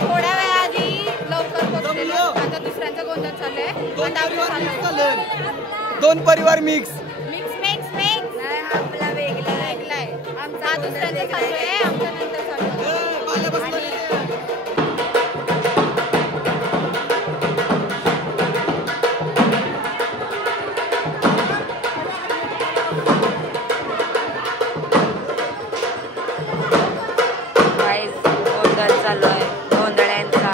थोड्या वेळा आधी लवकर पोहोचलेलो. आता दुसऱ्यांचा गोंधळ चाललाय. दोन परिवार मिक्स नाही, आपला वेगळा आहे. आमचा दुसऱ्यांचा चाललोय, आमच्या नंतर चाललोय. गोंधळ चालू आहे गोंधळ्यांचा.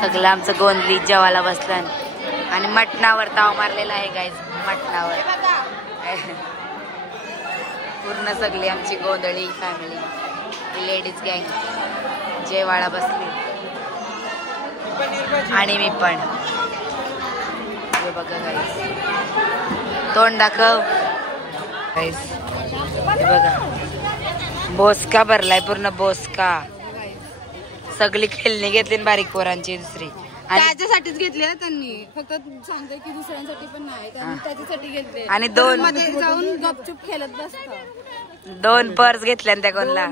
सगळं आमचं गोंधली जेवायला बसलं आणि मटणावर ताव मारलेला आहे गाईज. मटणावर पूर्ण सगळी आमची गोंधळी फॅमिली लेडीज गँग जेवायला बसली आणि मी पण. हे बघा गाईज, तोंड दाखव गाईज. हे बघा बोसका भरलाय पूर्ण बोसका. सगळी खेळणी घेतली बारीक पोरांची दुसरी त्याच्यासाठीच घेतले त्यांनी. फक्त सांगते की दुसऱ्यांसाठी पण नाही, त्यांनी त्याच्यासाठी घेतले. आणि दोन मध्ये जाऊन गपचूप खेळत बसतात. 2 पर्स घेतल्या त्या कोणला.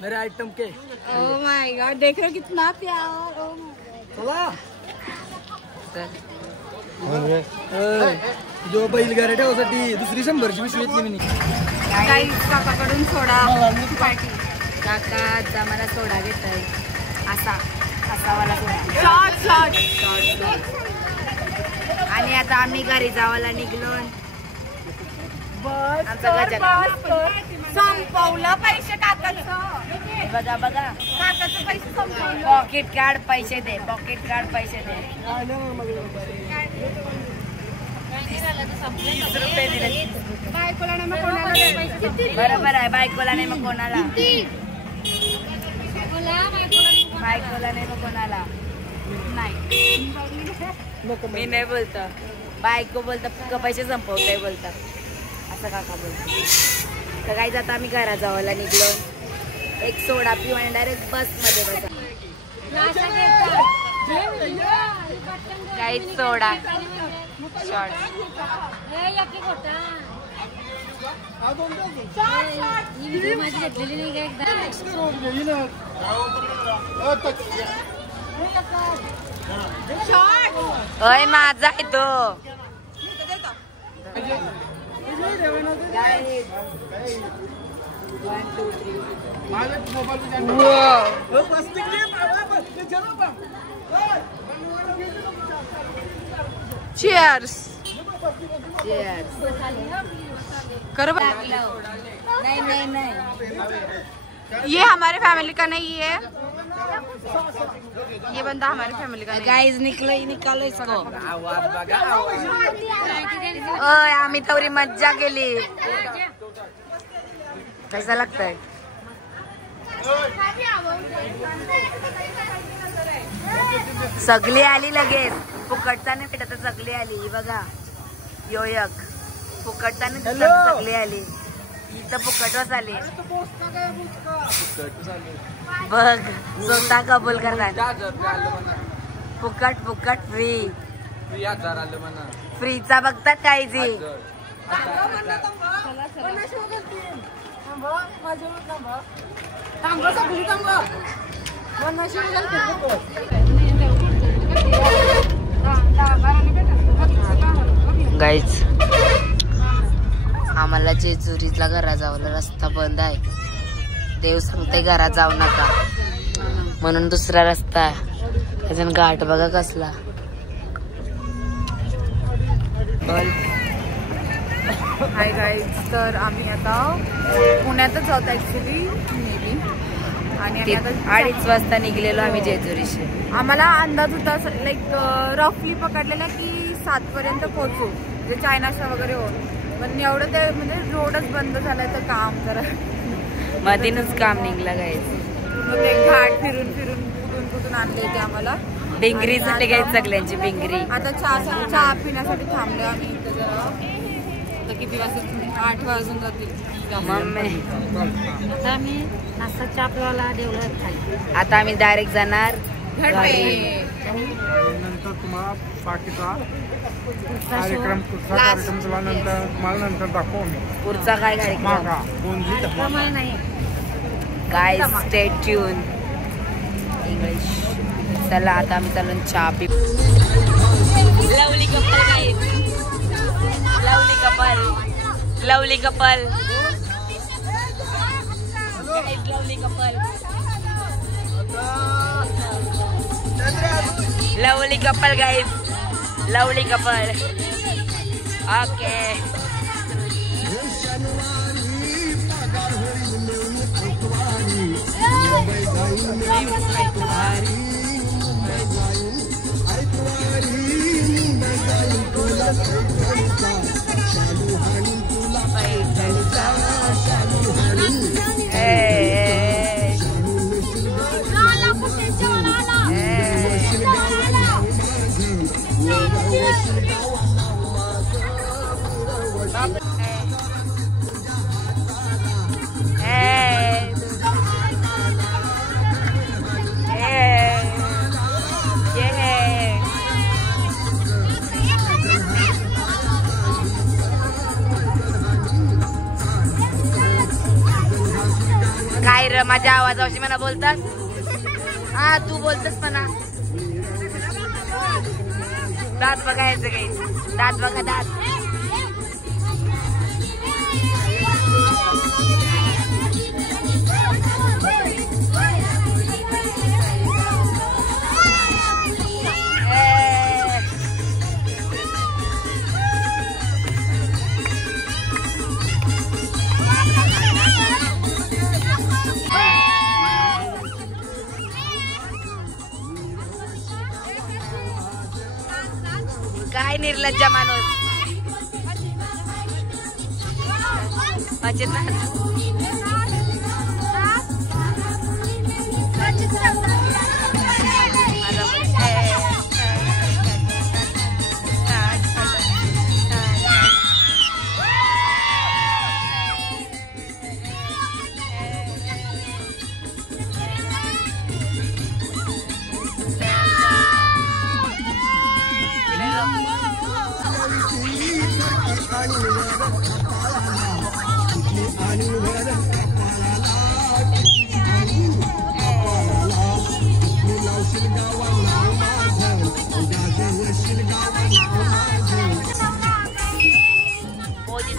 मेरे item K oh my God, देख रहे हो कितना प्यार. जो बैलगाड्या ठेवासाठी दुसरी 100ची पिशवी घेतली मी. काही काकाकडून सोडा पार्टी. काका आता मला सोडा घेताय. असा वाला सोडा. आणि आता आम्ही घरी जावायला निघलो. संपवलं पैसे काकाचं. बघा बघा काकाचं पैसे संपवलं. पॉकेट कार्ड पैसे दे, पॉकेट कार्ड पैसे दे. 30 रुपये दिले. बायकोला नाही मग कोणाला पैसे. बरोबर आहे, बायकोला नाही मग कोणाला. बायकोला नाही मग कोणाला नाही. मी नाही बोलता, बायको बोलता पैसे संपवताय बोलता असं काका बोलतो. तर काही जाता आम्ही घरात जावायला निघलो. एक सोडा पिऊ आणि डायरेक्ट बस मध्ये बसा. काही सोडा शॉर्ट. ओय माझा आहे तो. चीयर्स करो। नहीं नहीं नहीं, ये हमारे फैमिली का नहीं है, ये बंदा हमारी फैमिली का नहीं। गाइस निकालो इसको। ओय आम्ही तेवढी मज्जा केली। कैसा लगता है? सगळी आली लगेच, फुकटताने भेटत सगळी आली बघा। योयक फुकटताने सगळी आली, इथं फुकटच आली बघ, स्वतः कबूल करतात। फुकट फुकट फ्री, फ्रीचा बघतात काय जी। गाईज आम्हाला जेजुरीला घरा जावं, रस्ता बंद आहे। देव सांगते घरात जाऊ नका म्हणून दुसरा रस्ता आहे। त्याच्यानं घाट बघा कसला। हाय गाईज, तर आम्ही आता पुण्यातच आहोत ऍक्च्युली नेहमी, आणि आम्ही आता 2:30 वाजता निघलेलो आम्ही जेजुरीशी। आम्हाला अंदाज होता लाईक रफली पकडलेला की 7 पर्यंत पोहोचू, म्हणजे चायनाशा वगैरे हो, पण एवढं ते म्हणजे रोडच बंद झालाय तर काम जरा मधीनच काम निघलं गाईज। ते घाट फिरून फिरून कुठून आणले ते आम्हाला। भिंगरी झाली गाईज सगळ्यांची भिंगरी। आता चहा पिण्यासाठी थांबले आम्ही इथं जरा। आता किती वाजता? 8 वाजून जातील। आता आम्ही डायरेक्ट जाणार घरी। नंतर तुम्हाला बाकीचा कार्यक्रम नंतर तुम्हाला नंतर दाखवू मी। पुढचा काय कार्यक्रम गाईज, स्टे ट्यून इंग्लिश। चला आता आम्ही चालून चहा P. Lovely couple guys, lovely couple, lovely couple, lovely couple, lovely couple guys, lovely couple. Okay काय र माझ्या आवाजावशी म्हणा बोलतास? हा तू बोलतस म्हणा। दात बघायचं काही, दात बघा दात। काय निर्लज्ज माणूस।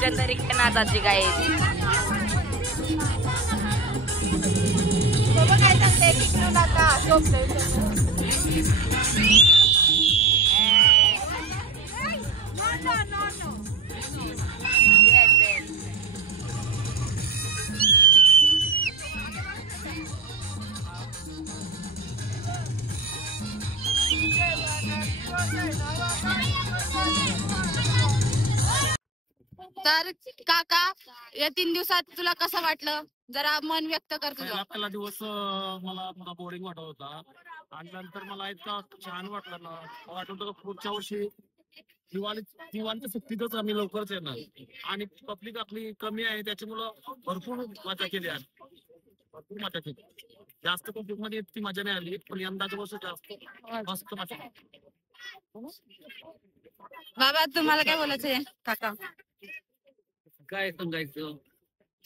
मध्यंतरी नाचाची काय काय सांगते टिकलू नका तर काका या 3 दिवसात तुला कसं वाटलं जरा मन व्यक्त कर तुझं. पहिला दिवस मला थोडा बोरिंग वाटत होता आणि नंतर मला इतका छान वाटलं ना वाटत होतं पुढच्या वर्षी दिवाळीच्या सुट्टीतच आम्ही लवकरच येणार आणि पब्लिक आपली कमी आहे त्याच्यामुळं भरपूर मजा केली आहे भरपूर मजा केली जास्त पब्लिक मध्ये इतकी मजा नाही आली पण यंदाच्या वर्ष जास्त मस्त मजा. बाबा तुम्हाला काय बोलायचंय काका. काय सांगायचं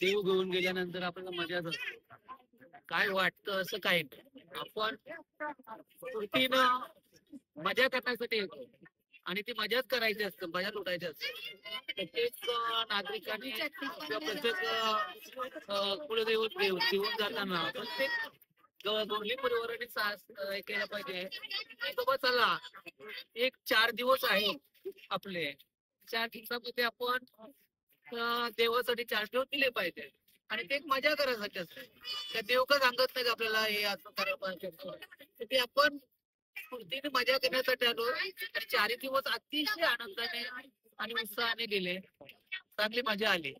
देव घेऊन गेल्यानंतर आपल्याला मजा काय वाटतं असं काय आपण सुट्टीनं मजा करण्यासाठी येतो आणि ती मजाच करायची असतं मजा लुटायची असते. प्रत्येक नागरिकांनी प्रत्येक कुलदेव घेऊन जाताना प्रत्येक दोन्ही परिवाराने हे केलं पाहिजे की बाबा चला एक 4 दिवस आहे आपले 4 दिवसामध्ये आपण देवासाठी 4 दिवस दिले पाहिजे आणि ते एक मजा करायसाठी असते. त्या देव का सांगत नाही आपल्याला हे असं करायला पाहिजे ते आपण स्फूर्तीने मजा करण्यासाठी आलो आणि 4 दिवस अतिशय आनंदाने आणि उत्साहाने गेले चांगली मजा आली.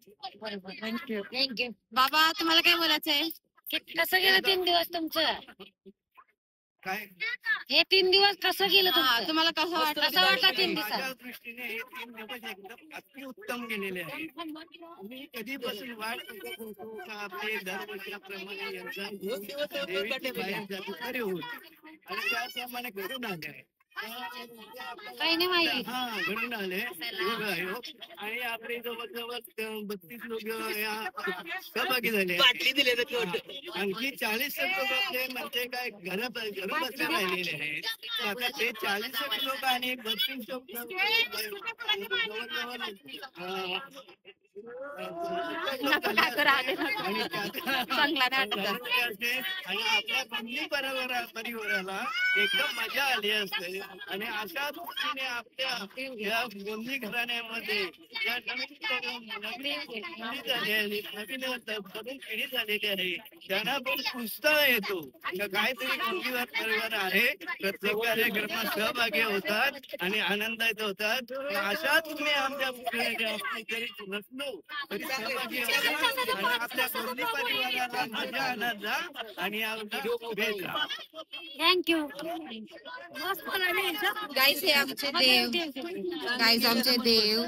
थँक्यू बाबा तुम्हाला काय बोलायचंय. कसं गेलं 3 दिवस तुमचं काय हे 3 दिवस कसं गेलं तुम्हाला कसं वाटलं. कसं वाटलं 3 दिवसात. माझ्या दृष्टीने हे 3 दिवस एकदम अतिउत्तम गेलेले आहे. मी कधीपासून वाट बघत होतो का आपले दरवर्षाप्रमाणे यंदा देवीची बाहेर जादूगारी होत आणि त्याप्रमाणे घडून आले. काही नाही माहिती. हा घडून आले योग आयोग आणि आपले जवळजवळ 32 लोक या सहभागी झाले. आणखी 40 लोक आपले म्हणजे काय घरून बसले राहिलेले आहेत. आता ते 40 लोक आणि 32 लोक जवळजवळ आणि आपल्या दोन्ही परिवाराला एकदम मजा आली असते आणि अशा दृष्टीने आपल्या या दोन्ही घराण्यामध्ये या नवीन तरुण पिढी झालेली आहे त्यांना पण उत्साह येतो काहीतरी मुलगीवर परिवार आहे प्रत्येक कार्यक्रमात सहभागी होतात आणि आनंदात होतात. अशा तुम्ही आमच्या तरी नसलो तरी सहभागी होतात आणि आपल्या दोन्ही परिवाराला मजा आणत जा आणि भेट जा. थँक्यू. गाईज हे आमचे देव गाईज आमचे देव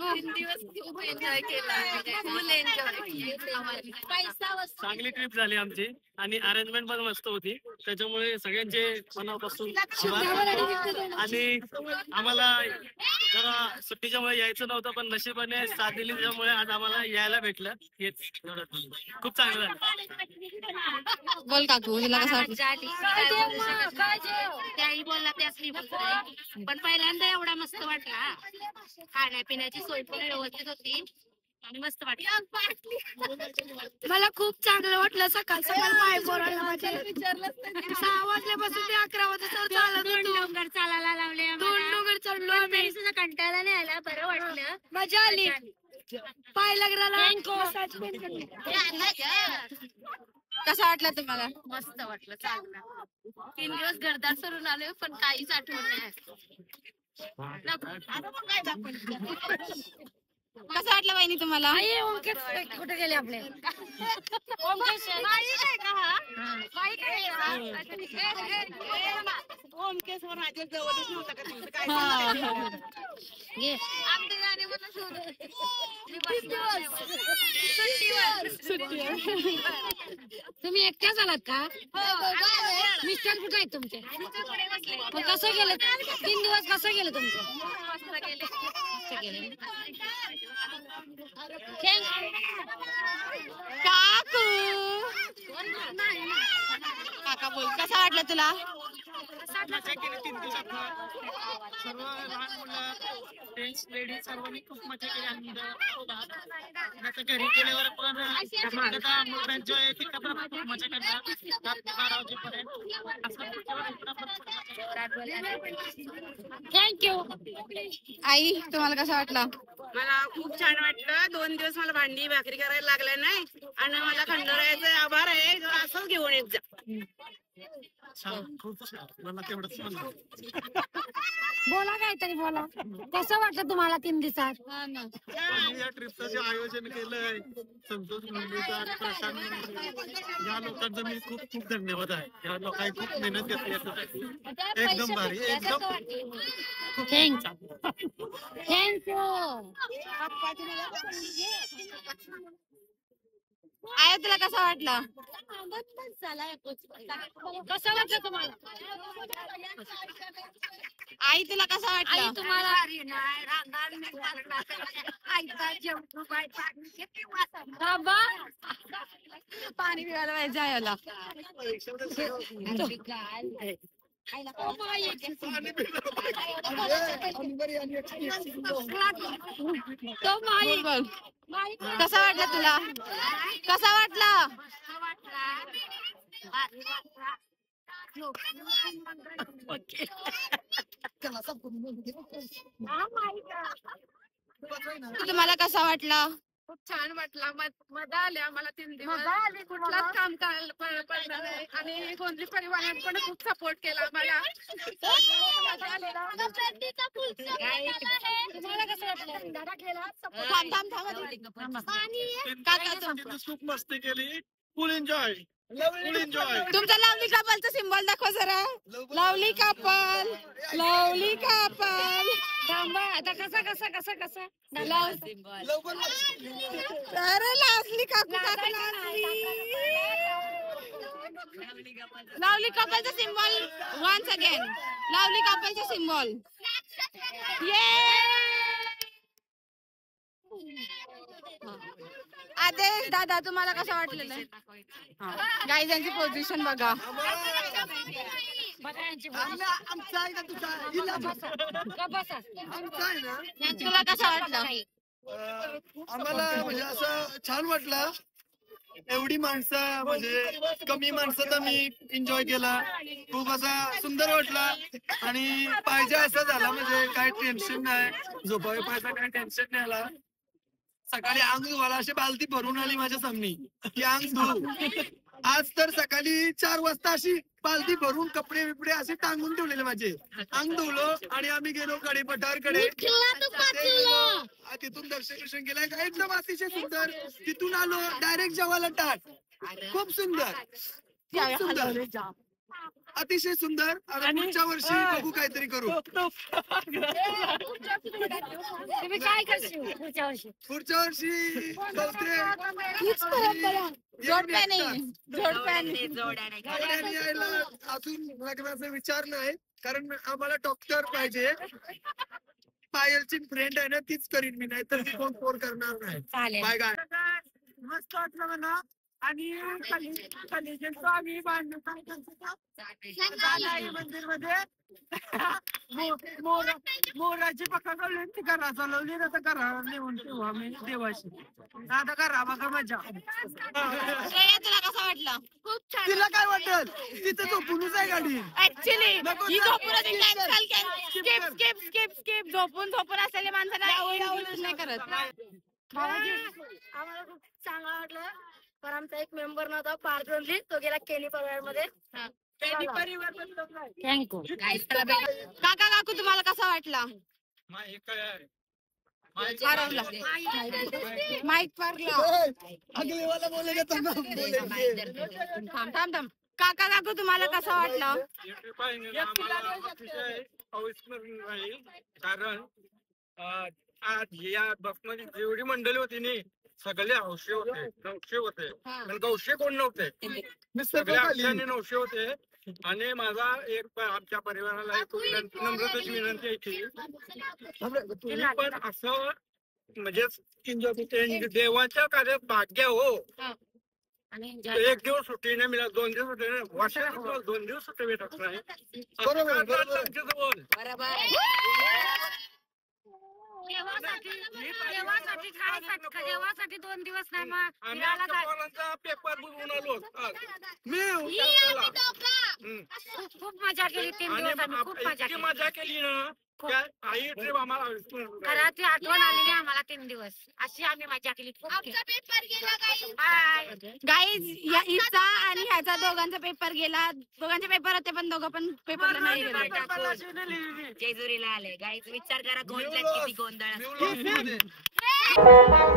3 दिवस खूप एन्जॉय केला फुल एन्जॉय. चांगली ट्रिप झाली आमची आणि अरेंजमेंट पण मस्त होती त्याच्यामुळे सगळ्यांचे मनापासून आणि आम्हाला जरा सुट्टीच्या मुळे यायचं नव्हतं पण नशिबाने साथ दिली त्यामुळे आज आम्हाला यायला भेटलं हेच खूप चांगलं झालं. बोल काकू तुला कसं वाटलं. त्याही बोलला त्याच पण पहिल्यांदा एवढा मस्त वाटला. खाण्यापिण्याची सोय पण व्यवस्थित होती आणि मस्त वाटलं. मला खूप चांगलं वाटलं. सकाळ पाय पोराला 6 वाजल्यापासून ते 11 वाजता चालत 2 डोंगर चालायला लावले. 2 डोंगर चढलो आम्ही. कंटाळा नाही आला. बरं वाटलं. मजा आली. पाय लागला. कसं वाटलं तुम्हाला. मस्त वाटलं. चांगलं. 3 दिवस घरदार सरून आले पण काहीच आठवण नाही. कसं वाटलं वहिनी तुम्हाला. कुठे गेले आपले तुम्ही एकट्याच आलात का. मिस्टर कुठे आहेत तुमचे. कसं गेलं 3 दिवस कसं गेलं तुमचं. काकू काका बोल कसं वाटलं तुला. मजा केली 3 दिवसात. सर्व लहान मुलं, जेंट्स, लेडीज सर्वांनी खूप मजा केली. आनंद आता घरी गेल्यावर पण एन्जॉय खूप मजा करणार 12 वाजेपर्यंत. थँक्यू. आई तुम्हाला कसं वाटलं? मला खूप छान वाटलं. 2 दिवस मला भांडी भाकरी करायला लागल्या नाही आणि मला खंडोरायाचे आभार आहे. असंच घेऊन येत जा. खूप छान. मला तेवढंच म्हणलं. बोला काहीतरी बोला. कसं वाटलं तुम्हाला 3 दिवसात? या ट्रिपचं जे आयोजन केलंय संतोष मुंडेचा, प्रशांत मुंडे, या लोकांचा मी खूप खूप धन्यवाद आहे. या लोकांनी खूप मेहनत घेतली याच्यासाठी. एकदम भारी, एकदम थँक्यू. आई तुला कसं वाटलं? कसं वाटलं तुम्हाला? आई तुला कसं वाटलं? तुम्हाला पाणी पिवायला पाहिजे आयोला. बोल. कसं वाटलं तुला? कसं वाटलं? तुम्हाला कसं वाटलं? खूप छान वाटला. मजा आली आम्हाला 3 दिवस. कुठलाच काम पडलं नाही आणि गोंधळी परिवाराने पण खूप सपोर्ट केला आम्हाला. खूप मस्ती केली. Full enjoy. तुमचा लवली कपलचा सिम्बॉल दाखवा जरा. Lovely couple, lovely couple. आता कसा अरे लावली काकू काकू लवली कपलचा सिम्बॉल वन्स अगेन. लवली कपलचा सिम्बॉल. आदेश दादा तुम्हाला कसं वाटलेलं? गाईज यांची पोझिशन बघा. तुला कसं वाटलं? आम्हाला म्हणजे असं छान वाटलं. एवढी माणसं म्हणजे कमी माणसात आम्ही एन्जॉय केला. खूप असा सुंदर वाटला आणि पाहिजे असं झाला. म्हणजे काय टेन्शन नाही. झोपायचा काय टेन्शन नाही आला. सकाळी अंग धुवायला अशी बालदी भरून आली माझ्या सामने की अंग धुवू. आज तर सकाळी 4 वाजता अशी बालदी भरून कपडे बिपडे असे टांगून ठेवलेले माझे. अंग धुवलो आणि आम्ही गेलो कडे पठारकडे. तिथून दर्शन केलं. एकदम अतिशय सुंदर. तिथून आलो डायरेक्ट जेवायला ताट. खूप सुंदर, खूप सुंदर, अतिशय सुंदर. आणि पुढच्या वर्षी बघू काहीतरी करू. तुम्ही काय करशील पुढच्या वर्षी? पुढच्या वर्षी जोडप्याने यायला अजून लग्नाचा विचार नाही. कारण आम्हाला डॉक्टर पाहिजे. पायलची फ्रेंड आहे ना तीच करीन मी. नाही तर मी कोण फोन करणार नाही. बाय गाय. मस्त वाटलं मला. आणि आम्ही मंदिर मध्ये मोराची पक्का लावली. ती घरा चालवली. आता घरा नेऊन ठेवू आम्ही देवाशी. आता घरा बघा मजा. तुला कसं वाटलं? खूप छान. तिला काय वाटेल? तिथे झोपूनच आहे गाडी. ऍक्च्युली ही झोपून असलेल्या माणसाला नाही करत. आम्हाला खूप चांगलं वाटलं. पण आमचा एक मेंबर नव्हता पारदोली. तो गेला केनी परिवार मध्ये. थँक्यू. काका काकू तुम्हाला कसा वाटला? माईक पारला. थांब. काका काकू तुम्हाला कसं वाटलं? अविस्मरणीय राहील. कारण आज या बसमध्ये जेवढी मंडळी होती नी सगळे हौशी होते, नवशे होते. पण गौशे कोण नव्हते. सगळे 900 होते. आणि माझा एक आमच्या परिवाराला एक नम्रतेची विनंती आहे की तुम्ही पण असं म्हणजे देवाच्या कार्यात भाग्य हो. आणि एक दिवस सुट्टी नाही मिळत, 2 दिवस सुट्टी नाही, वर्षाला 2 दिवस सुट्टी भेटत नाही. बरोबर. देवासाठी 2 दिवस नाही मग आम्ही आमच्या पोरांचा पेपर बघून आलो आज. खूप मजा केली 3 दिवस आम्ही खूप मजा इतकी केली. मजा केली ना, त्या आई ट्रिप आम्हाला खरं ती आठवण आली नाही आम्हाला 3 दिवस. अशी आम्ही मजा केली खूप. गाईज हिचा आणि ह्याचा दोघांचा पेपर गेला. दोघांचे पेपर होते पण दोघं पण पेपरला नाही गेले. जेजुरीला आले गाईच. विचार करा गोंधळात किती गोंधळ असतो.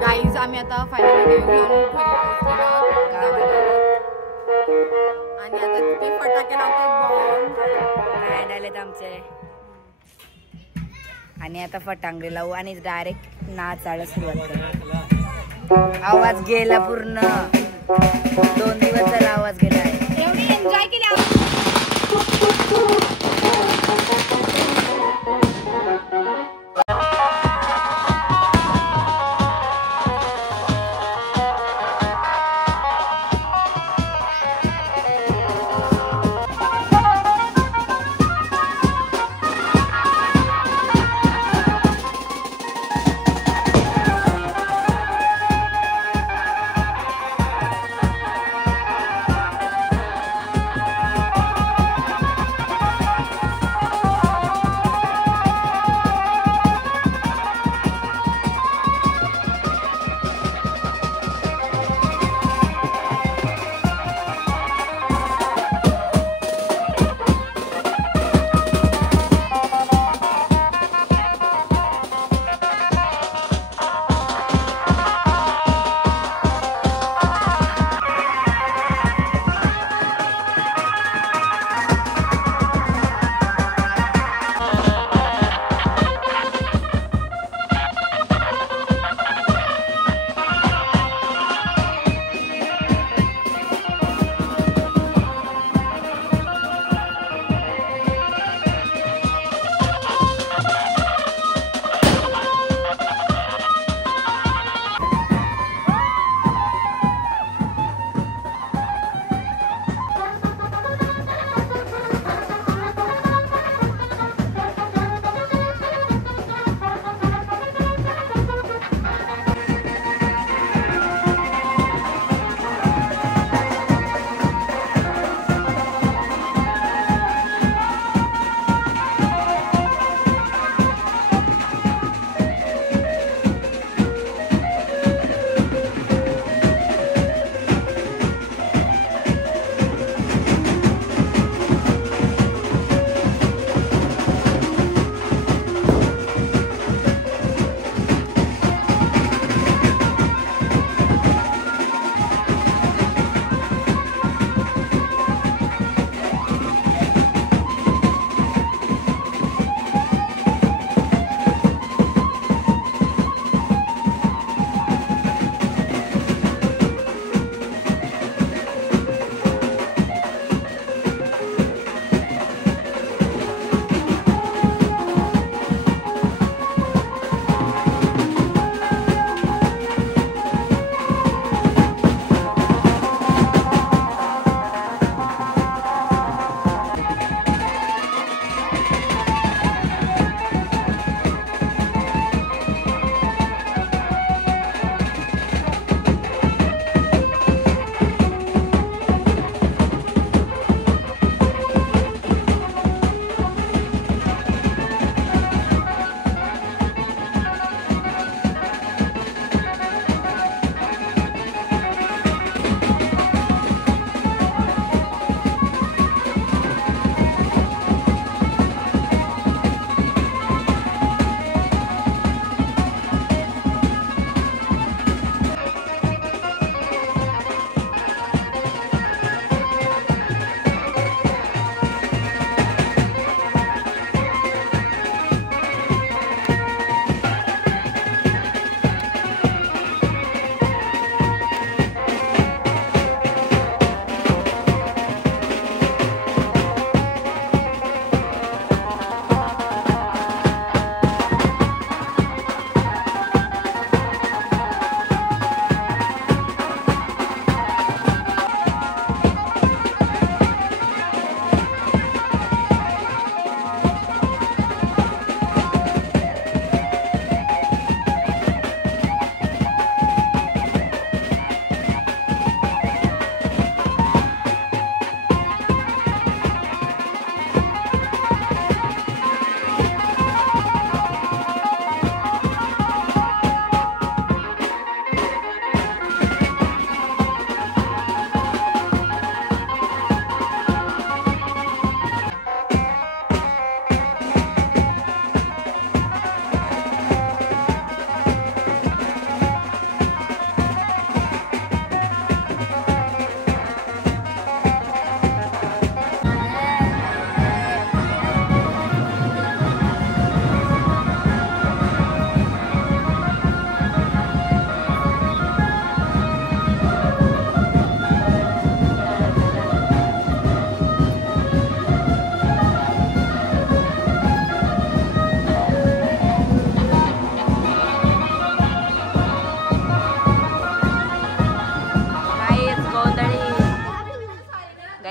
गाईज आम्ही आता फायनली घेऊन घरी पोहोचलो आणि आता तिथे फटाके लावतो बँड आलेत आमचे आणि आता फटांगडे लावू आणि डायरेक्ट नाचायला सुरुवात करू. आवाज गेला पूर्ण. 2 दिवस झाला आवाज गेला आहे. एवढी एन्जॉय केली.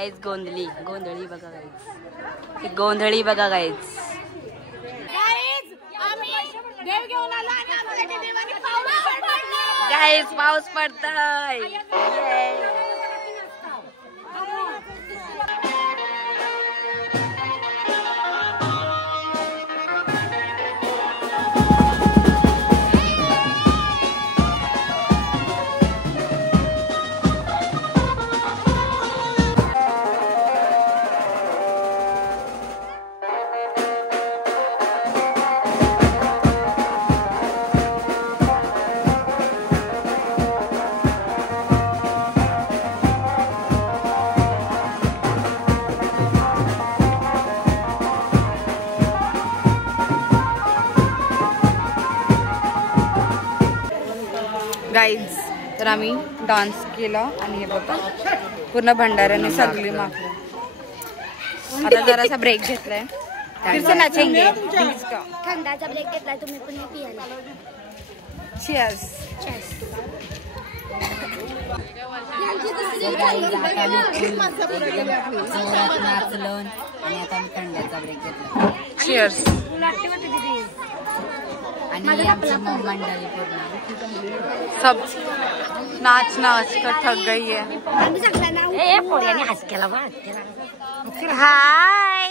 गाईज गोंधळी बघा गाईज, ही गोंधळी बघा गाईज. गाईज पाऊस पडतोय. गाईज तर आम्ही डान्स केला आणि हे बघा पूर्ण भंडाऱ्याने सगळी मागली. आता जरासा ब्रेक घेतलाय. फिर से नाचेंगे. थंडाचा ब्रेक घेतलाय तुम्ही पण पियाला. Cheers. नाचलो आणि आता मी थंडाचा ब्रेक घेतला. Cheers. आणि आमची मंडळी पूर्ण सब नाच नाच कर थक गई है. हाय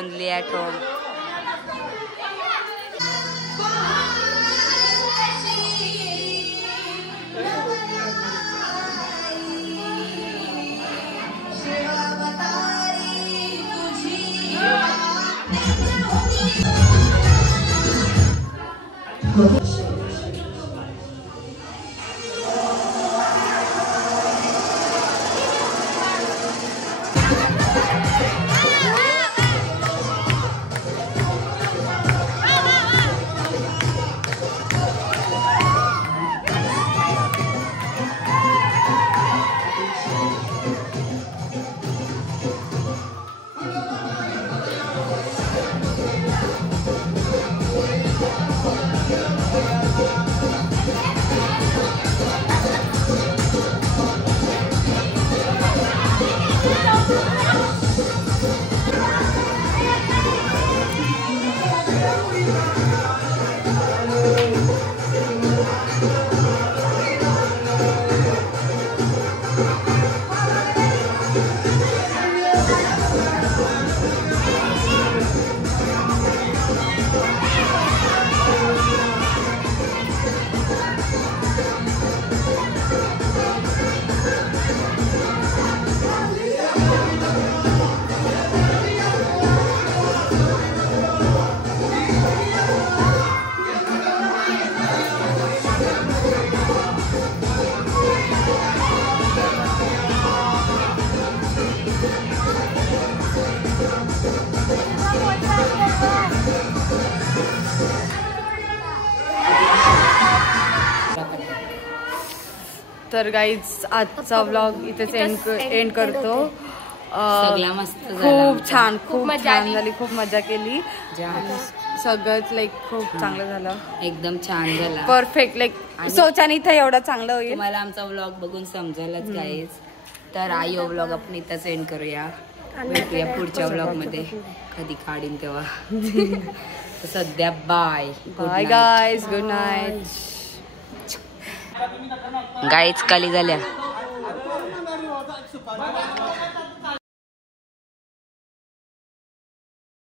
लोनली ॲट होम. तर गाईज आजचा व्लॉग इथेच एंड करतो. सगळा मस्त खूप छान झाली. खूप मजा केली. सगळंच लाईक खूप चांगलं झालं. एकदम छान झाला. परफेक्ट लाईक सोचाने इथं एवढं चांगलं होईल. तुम्हाला आमचा व्लॉग बघून समजायलाच गाईज. तर आयो व्लॉग आपण इथंच एंड करूया. भेटूया पुढच्या व्लॉग मध्ये कधी काढीन तेव्हा. सध्या bye bye guys. Good night. गाईच खाली झाल्या.